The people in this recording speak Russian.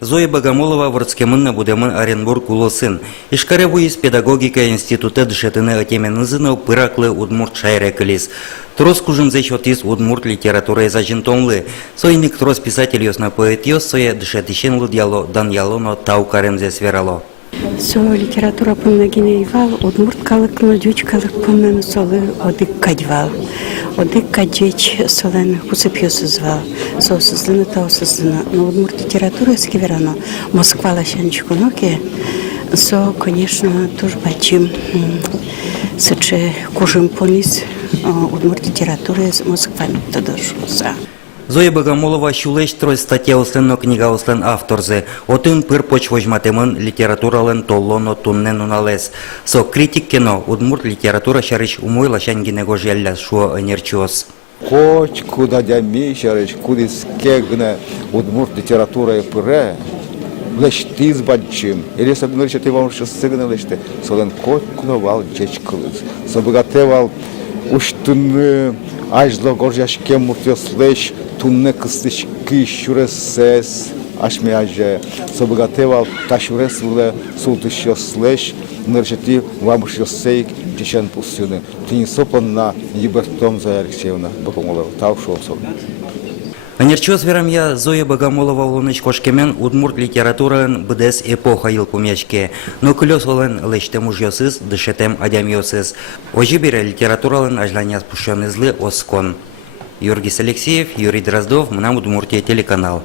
Зоя Богомолова врцкемынна будемын Оренбург улысын. Ишкаре вуйыз педагогика институты дышетыны отеменызына пыраклы удмурт шайре кылис. Трос кужымзе шотис удмурт литература зажинтонлы. Сойник трос писатель ёсна поэт ёс соя дышетишен лудьяло дан ялоно тау каремзе сверало. Со литература пынна гинейвал, удмурт калыкны дюч калык пыннын солы одык кадьвал. Одык кадьеч солен кусыпьёсы звал. Соусыздыны таусыздыны. Но удмурт литература скиверано. Москва лащанчику ноги. Со, конечно, тоже бачим. Сыче кужим понис удмурт литературы с Москвами тодошуса. Зоя Богомолова шулеш трой статья усленно книга услен авторзе. Отын пыр почвожматемын литературален толлоно туннен уналес. Со критик кино удмурт литература шарыш умой лашангинего желля шуо энерчиос. Коч куда дями шарыш, кудис кегне удмурт литература и пыре. Лешти с бачим. Или особенно лишь ты вам что сыгнал лишь солен коч куда вал чечкулыз. Собогатевал уж тун ажло горжашке муртёслеш тунне кыстышки шуресес ашмяже собогатевал ташуресуле султышёслеш ныржети вамушёсейк дишен пусюны. Тин сопонна Ебертом Зоя Алексеевна Богомолова таушосол. Анерчиос верамья Зоя Богомолова улыныч кошкемен удмурт литературын бдес эпоха йылпумешке. Но кылёс олен лештем ужьосыз, дышетем адямьосыз. Ожи бире литературалын ажланяс пушёнызлы оскон. Юргис Алексеев, Юрий Дроздов, Мнам Удмуртия телеканал.